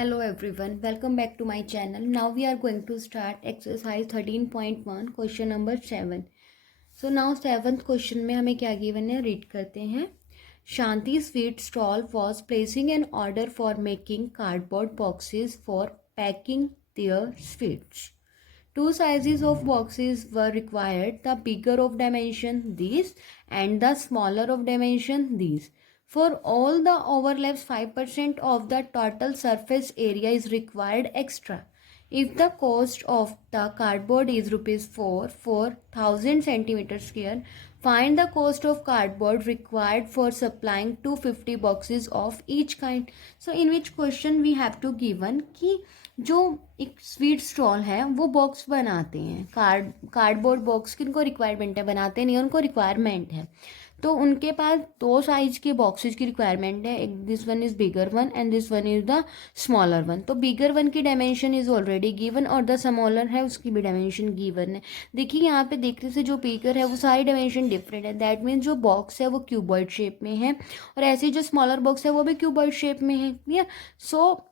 Hello everyone, welcome back to my channel. Now we are going to start exercise 13.1 question number 7. So now seventh question में हमें क्या given है read करते हैं. Shanti sweet stall was placing an order for making cardboard boxes for packing their sweets. Two sizes of boxes were required, the bigger of dimension these and the smaller of dimension these. For all the overlaps, 5% of the total surface area is required extra. If the cost of the cardboard is rupees 4 for 1000 centimeter square, find the cost of cardboard required for supplying 250 boxes of each kind. So in which question we have to given कि जो एक sweet stall है वो box बनाते हैं, cardboard box किनको requirement है, बनाते नहीं, उनको रिक्वायरमेंट है. तो उनके पास दो साइज के बॉक्सेस की रिक्वायरमेंट है. एक this one is bigger one and this one is the smaller one. तो बिगर वन की डायमेंशन इज ऑलरेडी गिवन और द स्मॉलर है उसकी भी डायमेंशन गिवन है. देखिए यहाँ पे देखने से जो बिगर है वो सारी डायमेंशन डिफरेंट है. दैट मीन्स जो बॉक्स है वो क्यूबॉइड शेप में है और ऐसे जो स्मॉलर बॉक्स है वो भी क्यूबॉइड शेप में है. क्लियर. सो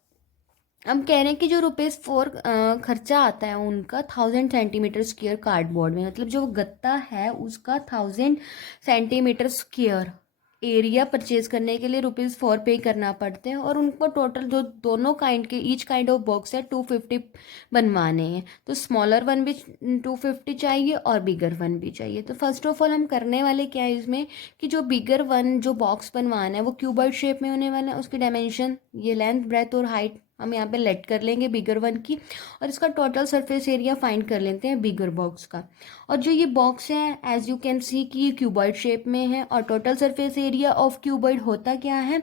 हम कह रहे हैं कि जो ₹4 खर्चा आता है उनका 1000 सेंटीमीटर स्क्वायर कार्डबोर्ड में, मतलब जो गत्ता है उसका 1000 सेंटीमीटर स्क्वायर एरिया परचेज करने के लिए ₹4 पे करना पड़ते हैं और उनको टोटल जो दोनों काइंड के ईच काइंड ऑफ बॉक्स है 250 बनवाने हैं. तो स्मॉलर वन भी 250 चाहिए और बिगर वन भी चाहिए. तो फर्स्ट ऑफ ऑल हम करने वाले क्या है इसमें कि जो बिगर वन जो बॉक्स बनवाना है वो क्यूबॉइड शेप में होने वाला है. उसकी डायमेंशन ये लेंथ ब्रेथ और हाइट हम यहाँ पे लेट कर लेंगे बिगर वन की और इसका टोटल सरफेस एरिया फाइंड कर लेते हैं बिगर बॉक्स का. और जो ये बॉक्स है एज यू कैन सी कि ये क्यूबॉइड शेप में है और total surface area of cuboid होता क्या है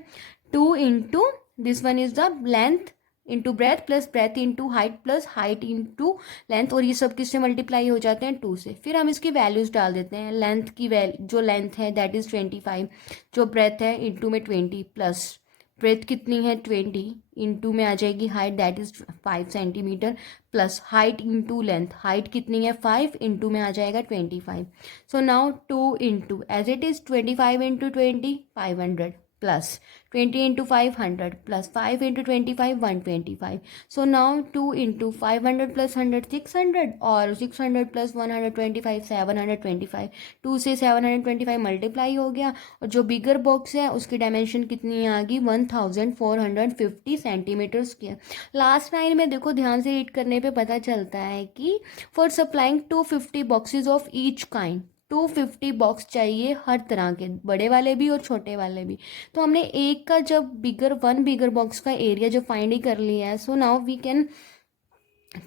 2 into this one is the length into breadth plus breadth into height plus height into length और ये सब किससे मल्टीप्लाई हो जाते हैं 2 से. फिर हम इसकी वैल्यूज डाल देते हैं. लेंथ की जो लेंथ है दैट इज 25, जो ब्रेथ है इंटू में 20 प्लस ब्रेथ कितनी है 20 इंटू में आ जाएगी height that is 5 centimetre plus height into length height कितनी है 5 इंटू में आ जाएगा 25. So now 2 into as it is 25 into 20 500 plus 20 into 500 plus 5 into 25 125. So now 2 into 500 plus 100 600 और 600 प्लस 125 725. 2 से 725 मल्टीप्लाई हो गया और जो बिगर बॉक्स है उसकी डायमेंशन कितनी आ गई 1450 सेंटीमीटर स्क्वायर. लास्ट लाइन में देखो ध्यान से रीड करने पे पता चलता है कि for supplying 250 boxes of each kind 250 box चाहिए हर तरह के, बड़े वाले भी और छोटे वाले भी. तो हमने एक का जब बिगर बॉक्स का एरिया जो फाइंड ही कर लिया है. सो नाउ वी कैन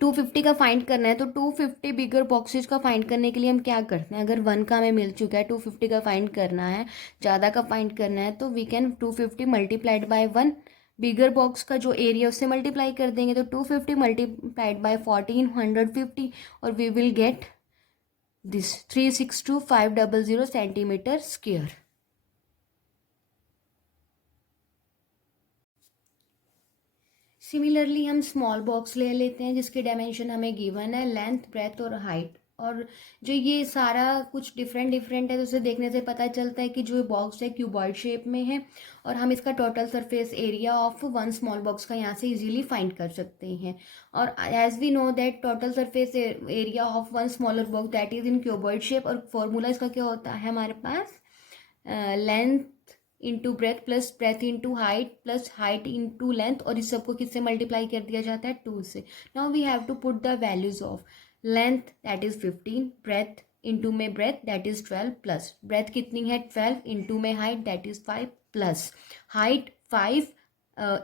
250 का फाइंड करना है. तो 250 बिगर बॉक्सेस का फाइंड करने के लिए हम क्या करते हैं, अगर 1 का हमें मिल चुका है 250 का फाइंड करना है, ज़्यादा का फाइंड करना है तो we can 250 multiplied by 1 bigger box का जो एरिया उससे मल्टीप्लाई कर देंगे. तो 250 मल्टीप्लाइड बाय 1450 और we will get this 362500 centimetre square. Similarly हम स्मॉल बॉक्स ले लेते हैं जिसकी डायमेंशन हमें गिवन है लेंथ ब्रेथ और हाइट. और जो ये सारा कुछ डिफरेंट है तो उसे देखने से पता चलता है कि जो बॉक्स है क्यूबॉइड शेप में है और हम इसका total surface area of one small box का यहाँ से इजीली फाइंड कर सकते हैं. और as we know that total surface area of one smaller box that is in cuboid shape और फॉर्मूला इसका क्या होता है हमारे पास length into breadth plus breadth into height plus height into length और इस सबको किससे मल्टीप्लाई कर दिया जाता है 2 से. Now we have to put the values of length that is 15 breadth into में breadth that is 12 plus breadth कितनी है 12 इंटू में height that is 5 plus height 5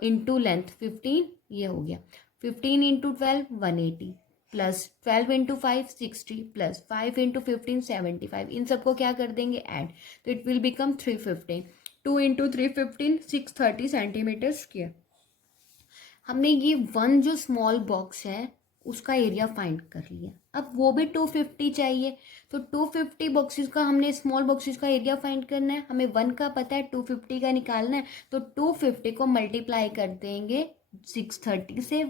into length 15 ये हो गया 15 into 12 180 plus 12 into 5 60 plus 5 into 15 75. इन सबको क्या कर देंगे ऐड तो it will become 350. 2 into 315 630 centimetre square. हमने ये वन जो स्मॉल बॉक्स है उसका एरिया फाइंड कर लिया. अब वो भी 250 चाहिए तो 250 बॉक्सेस का हमने स्मॉल बॉक्सेस का एरिया फाइंड करना है. हमें 1 का पता है 250 का निकालना है तो 250 को मल्टीप्लाई कर देंगे 630 से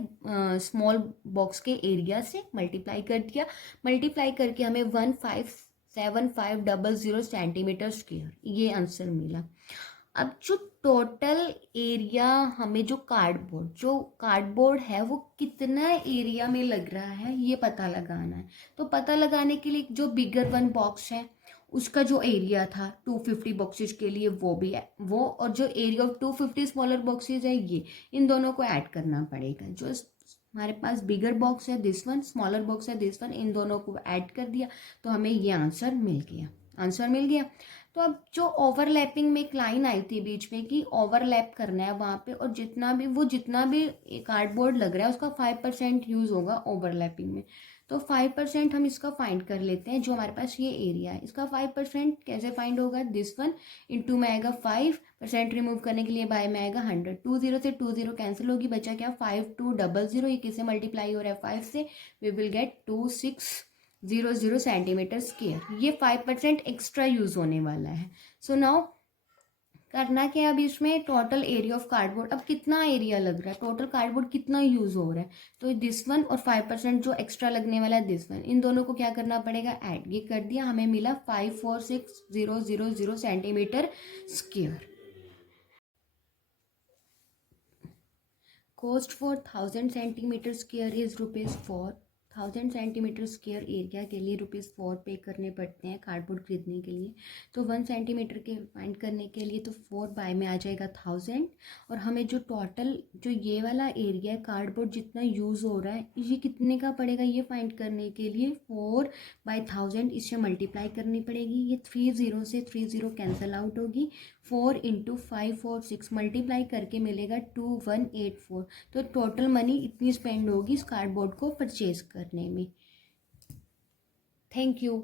स्मॉल बॉक्स के एरिया से मल्टीप्लाई कर दिया. मल्टीप्लाई करके हमें 157500 सेंटीमीटर स्क्वायर ये आंसर मिला. अब जो टोटल एरिया हमें जो कार्डबोर्ड है वो कितना एरिया में लग रहा है ये पता लगाना है। तो पता लगाने के लिए जो बिगर वन बॉक्स है उसका जो एरिया था 250 बॉक्सेस के लिए वो भी है वो, और जो एरिया ऑफ 250 स्मॉलर बॉक्सेस है ये, इन दोनों को ऐड करना पड़ेगा। जो हमारे पास बिगर बॉक्स है दिस वन, स्मॉलर बॉक्स है दिस वन, इन दोनों को ऐड कर दिया तो हमें ये आंसर मिल गया। तो अब जो ओवरलैपिंग में एक लाइन आई थी बीच में कि ओवरलैप करना है वहाँ पे, और जितना भी कार्डबोर्ड लग रहा है उसका 5% यूज़ होगा ओवरलैपिंग में। तो 5% हम इसका फाइंड कर लेते हैं। जो हमारे पास ये एरिया है इसका 5% कैसे फाइंड होगा, दिस वन इंटू में आएगा 5%, रिमूव करने के लिए बाय में आएगा 100, 20 से 20 कैंसिल होगी, बचा क्या 5200, ये किससे मल्टीप्लाई हो रहा है 5 से, we will get 2600 centimetre square. ये 5% एक्स्ट्रा यूज होने वाला है। सो नाउ करना क्या, अब इसमें टोटल एरिया ऑफ कार्डबोर्ड, अब कितना एरिया लग रहा है, टोटल कार्डबोर्ड कितना यूज हो रहा है, तो दिस वन और 5% जो एक्स्ट्रा लगने वाला है दिस वन, इन दोनों को क्या करना पड़ेगा ऐड। ये कर दिया, हमें मिला 546,000 centimetre square. Cost for 1000 centimetre square is ₹4। 1000 centimetre square area के लिए ₹4 पे करने पड़ते हैं कार्डबोर्ड खरीदने के लिए। तो 1 सेंटीमीटर के फाइंड करने के लिए तो 4 बाय में आ जाएगा 1000, और हमें जो टोटल जो ये वाला एरिया है कार्डबोर्ड जितना यूज़ हो रहा है ये कितने का पड़ेगा, ये फाइंड करने के लिए 4/1000 इससे मल्टीप्लाई करनी पड़ेगी। ये 30 से 30 कैंसिल आउट होगी, 4 इंटू 5 और 6 मल्टीप्लाई करके मिलेगा 2184। तो टोटल मनी इतनी स्पेंड होगी इस कार्डबोर्ड को परचेज करने में। Thank you.